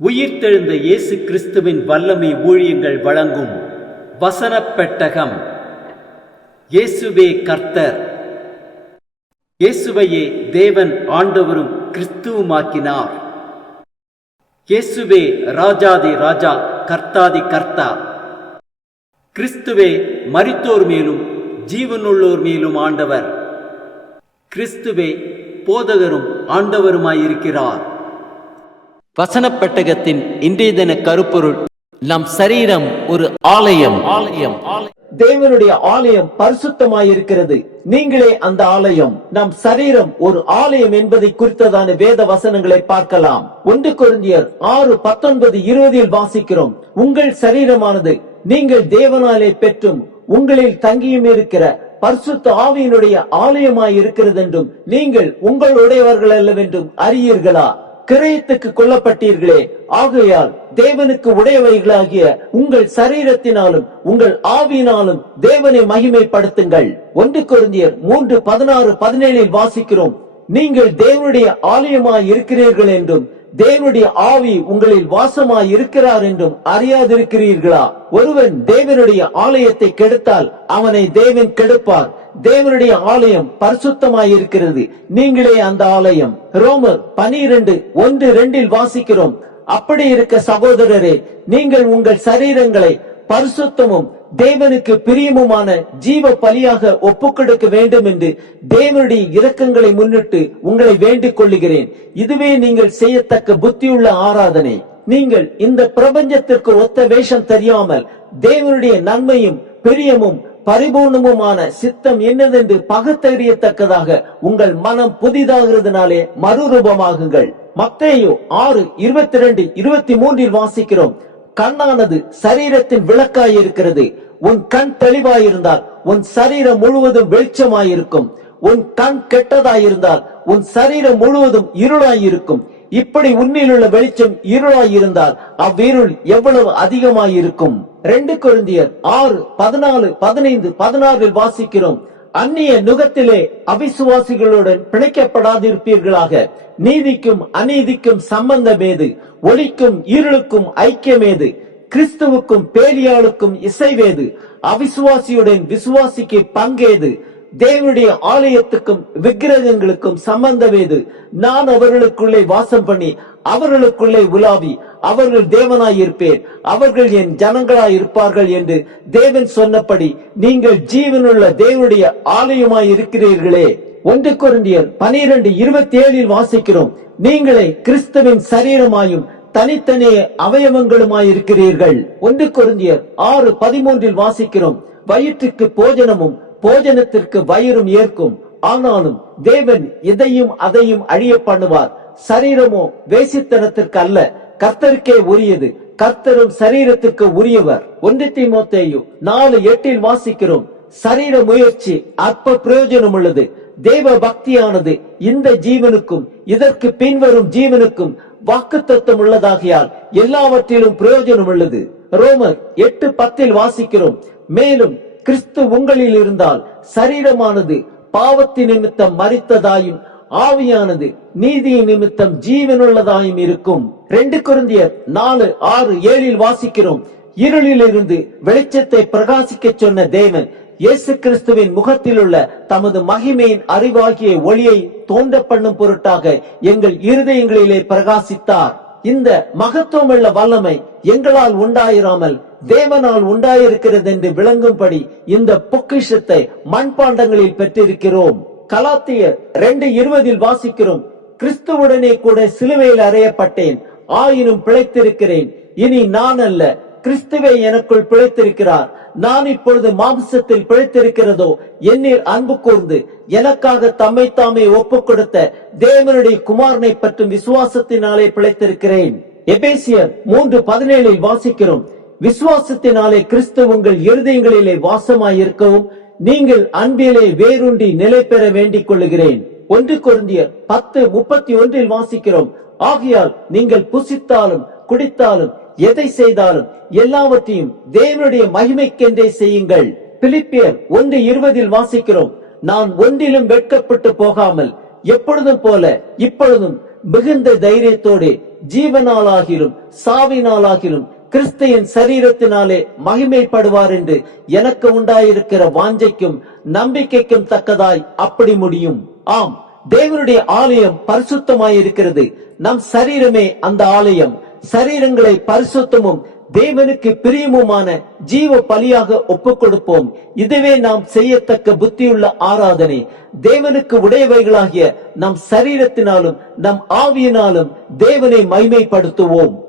உயிர்த்தெழுந்த இயேசு கிறிஸ்துவின் வல்லமை ஊழியங்கள் வழங்கும் வசனப் பெட்டகம். இயேசுவே கர்த்தர். இயேசுவையே தேவன் ஆண்டவரும் கிறிஸ்துவுமாக்கினார். இயேசுவே ராஜாதி ராஜா, கர்த்தாதி கர்த்தா. கிறிஸ்துவே மரித்தோர் மேலும் ஜீவனுள்ளோர் மேலும் ஆண்டவர். கிறிஸ்துவே போதகரும் ஆண்டவருமாயிருக்கிறார். வசனப் பெட்டகத்தின் இன்றைய தின கருப்பொருள்: நம் சரீரம் ஒரு ஆலயம். தேவனுடைய ஆலயம் பரிசுத்தமாயிருக்கிறது, நீங்களே அந்த ஆலயம். நம் சரீரம் ஒரு ஆலயம் என்பதை குறித்ததான வேத வசனங்களை பார்க்கலாம். 1 கொரிந்தியர் 6:19-20 வாசிக்கிறோம். உங்கள் சரீரமானது நீங்கள் தேவனாலே பெற்றும் உங்களில் தங்கியும் இருக்கிற பரிசுத்த ஆவியினுடைய ஆலயமாய் இருக்கிறது என்றும் நீங்கள் உங்களுடையவர்கள் அல்லவென்றும் அறியீர்களா? கிரயத்துக்கு கொல்லப்பட்டீர்களே, ஆகையால் தேவனுக்கு உடையவைகளாகிய உங்கள் சரீரத்தினாலும் உங்கள் ஆவியினாலும் தேவனை மகிமைப்படுத்துங்கள். 1 கொரிந்தியர் 3:16-17 வாசிக்கிறோம். நீங்கள் தேவனுடைய ஆலயமாய் இருக்கிறீர்கள் என்றும் தேவனுடைய ஆவி உங்களில் வாசமாய் இருக்கிறார் என்றும் அறியாதிருக்கிறீர்களா? ஒருவன் தேவனுடைய ஆலயத்தை கெடுத்தால் அவனை தேவன் கெடுப்பார். தேவனுடைய ஆலயம் பரிசுத்தமாய் இருக்கிறது, நீங்களே அந்த ஆலயம். ரோமர் 12:1-2 வாசிக்கிறோம். அப்படி இருக்க சகோதரரே, நீங்கள் உங்கள் சரீரங்களை பரிசுத்தமும் தேவனுக்கு பிரியமுமான ஜீவ பலியாக ஒப்புக்கொடுக்க வேண்டும் என்று தேவனுடைய இரக்கங்களை முன்னிட்டு உங்களை வேண்டிக் கொள்ளுகிறேன். இதுவே நீங்கள் செய்யத்தக்க புத்தியுள்ள ஆராதனை. நீங்கள் இந்த பிரபஞ்சத்திற்கு ஒத்த வேஷம் தெரியாமல் தேவனுடைய நன்மையும் பிரியமும் பரிபூர்ணமுமான சித்தம் என்னதென்று பகுத்தறியத்தக்கதாக உங்கள் மனம் புதிதாகிறதுனாலே மறுரூபமாகுங்கள். மத்தேயு 6:22-23 வாசிக்கிறோம். கண்ணானது சரீரத்தின் விளக்காய் இருக்கிறது. உன் கண் தெளிவாயிருந்தால் உன் சரீரம் முழுவதும் வெளிச்சமாயிருக்கும். உன் கண் கெட்டதாயிருந்தால் உன் சரீரம் முழுவதும் இருளாயிருக்கும். இப்படி உன்னிலுள்ள வெளிச்சம் இருளாயிருந்தால் அவ்விருள் எவ்வளவு அதிகமாயிருக்கும். 2 கொரிந்தியர் 6:14-15-16 வாசிக்கிறோம். அந்நிய நுகத்திலே அவிசுவாசிகளுடன் பிணைக்கப்படாதிருப்பீர்களாக. நீதிக்கும் அநீதிக்கும் சம்பந்தமேது? ஒளிக்கும் இருளுக்கும் ஐக்கியமேது? கிறிஸ்துவுக்கும் பேலியாளுக்கும் இசைவேது? அவிசுவாசியுடன் விசுவாசிக்கு பங்கேது? தேவனுடைய ஆலயத்துக்கும் விக்கிரகங்களுக்கும் சம்பந்தமேது? நான் அவர்களுக்குள்ளே வாசம் பண்ணி அவர்களுக்குள்ளே உலாவி அவர்கள் தேவனாயிருப்பேன், அவர்கள் என் ஜனங்களாயிருப்பார்கள் என்று தேவன் சொன்னபடி நீங்கள் ஜீவனுள்ள தேவனுடைய ஆலயமாய் இருக்கிறீர்களே. 1 கொரிந்தியர் 12:27 வாசிக்கிறோம். நீங்களே கிறிஸ்துவின் சரீரமாயும் தனித்தனியே அவயவங்களுமாயிருக்கிறீர்கள். 1 கொரிந்தியர் 6:13 வாசிக்கிறோம். வயிற்றுக்கு போஜனமும் போஜனத்திற்கு வயிறும் ஏற்கும், ஆனாலும் தேவன் இதையும் அதையும் அழிய பண்ணுவார். சரீரமோ வேசித்தனத்திற்கு அல்ல, கர்த்தருக்கே உரியது, கர்த்தரும் சரீரத்திற்கு உரியவர். 1 தீமோத்தேயு 4:8 வாசிக்கிறோம். சரீர முயற்சி அற்ப பிரயோஜனம் உள்ளது, தேவ பக்தியானது இந்த ஜீவனுக்கும் இதற்கு பின்வரும் ஜீவனுக்கும் வாக்குத்தத்தம் உள்ளதாகியால் எல்லாவற்றிலும் பிரயோஜனம் உள்ளது. ரோமர் 8:10 வாசிக்கிறோம். மேலும் கிறிஸ்து உங்களில் இருந்தால் சரீரமானது பாவத்தின் நிமித்தம் மரித்ததாயும் ஆவியானது நீதியின் நிமித்தம் ஜீவனுள்ளதாயும் இருக்கும். 2 கொரிந்தியர் 4:6-7 வாசிக்கிறோம். இருளிலிருந்து வெளிச்சத்தை பிரகாசிக்க சொன்ன தேவன் இயேசு கிறிஸ்துவின் முகத்தில் உள்ள தமது மகிமையின் அறிவாகிய ஒளியை தோன்ற பண்ணும் பொருட்டாக எங்கள் இருதயங்களிலே பிரகாசித்தார். இந்த மகத்துவமுள்ள வல்லமை எங்களால் உண்டாயிராமல் தேவனால் உண்டாயிருக்கிறது என்று விளங்கும்படி இந்த பொக்கிஷத்தை மண்பாண்டங்களில் பெற்றிருக்கிறோம். கலாத்தியர் 2:20 வாசிக்கிறோம். கிறிஸ்துவுடனே கூட சிலுவையில் அறையப்பட்டேன், ஆயினும் பிழைத்திருக்கிறேன். இனி நான் அல்ல, கிறிஸ்துவே எனக்குள் பிழைத்திருக்கிறார். நான் இப்பொழுது மாம்சத்தில் பிழைத்திருக்கிறதோ என்னில் அன்பு கூர்ந்து எனக்காக தம்மை தாமே ஒப்புக் கொடுத்த தேவனுடைய குமாரனை பற்றும் விசுவாசத்தினாலே பிழைத்திருக்கிறேன். எபேசியர் 3:17 வாசிக்கிறோம். விசுவாசத்தினாலே கிறிஸ்து உங்கள் இருதயங்களிலே வாசமாயிருக்கவும் நீங்கள் அன்பிலே வேரூன்றி நிலை பெற வேண்டிக் கொள்ளுகிறேன். 1 கொரிந்தியர் 10:31 வாசிக்கிறோம். ஆகையால் நீங்கள் புசித்தாலும் குடித்தாலும் எதை செய்தாலும் எல்லாவற்றையும் தேவனுடைய மகிமைக்கென்றே செய்யுங்கள். பிலிப்பியர் 1:20 வாசிக்கிறோம். நான் ஒன்றிலும் வெட்கப்பட்டு போகாமல் எப்பொழுதும் போல இப்பொழுதும் மிகுந்த தைரியத்தோடு ஜீவனாலாகிலும் சாவினாலாகிலும் கிறிஸ்தையின் சரீரத்தினாலே மகிமைப்படுவார் என்று எனக்கு உண்டாயிருக்கிற வாஞ்சைக்கும் நம்பிக்கைக்கும் தக்கதாய் அப்படி முடியும். ஆம், தேவனுடைய ஆலயம் பரிசுத்தமாயிருக்கிறது. நம் சரீரமே அந்த ஆலயம். சரீரங்களை பரிசுத்தமும் தேவனுக்கு பிரியமுமான ஜீவ பலியாக ஒப்புக் கொடுப்போம். இதுவே நாம் செய்யத்தக்க புத்தியுள்ள ஆராதனை. தேவனுக்கு உடையவைகளாகிய நம் சரீரத்தினாலும் நம் ஆவியினாலும் தேவனை மகிமைப்படுத்துவோம்.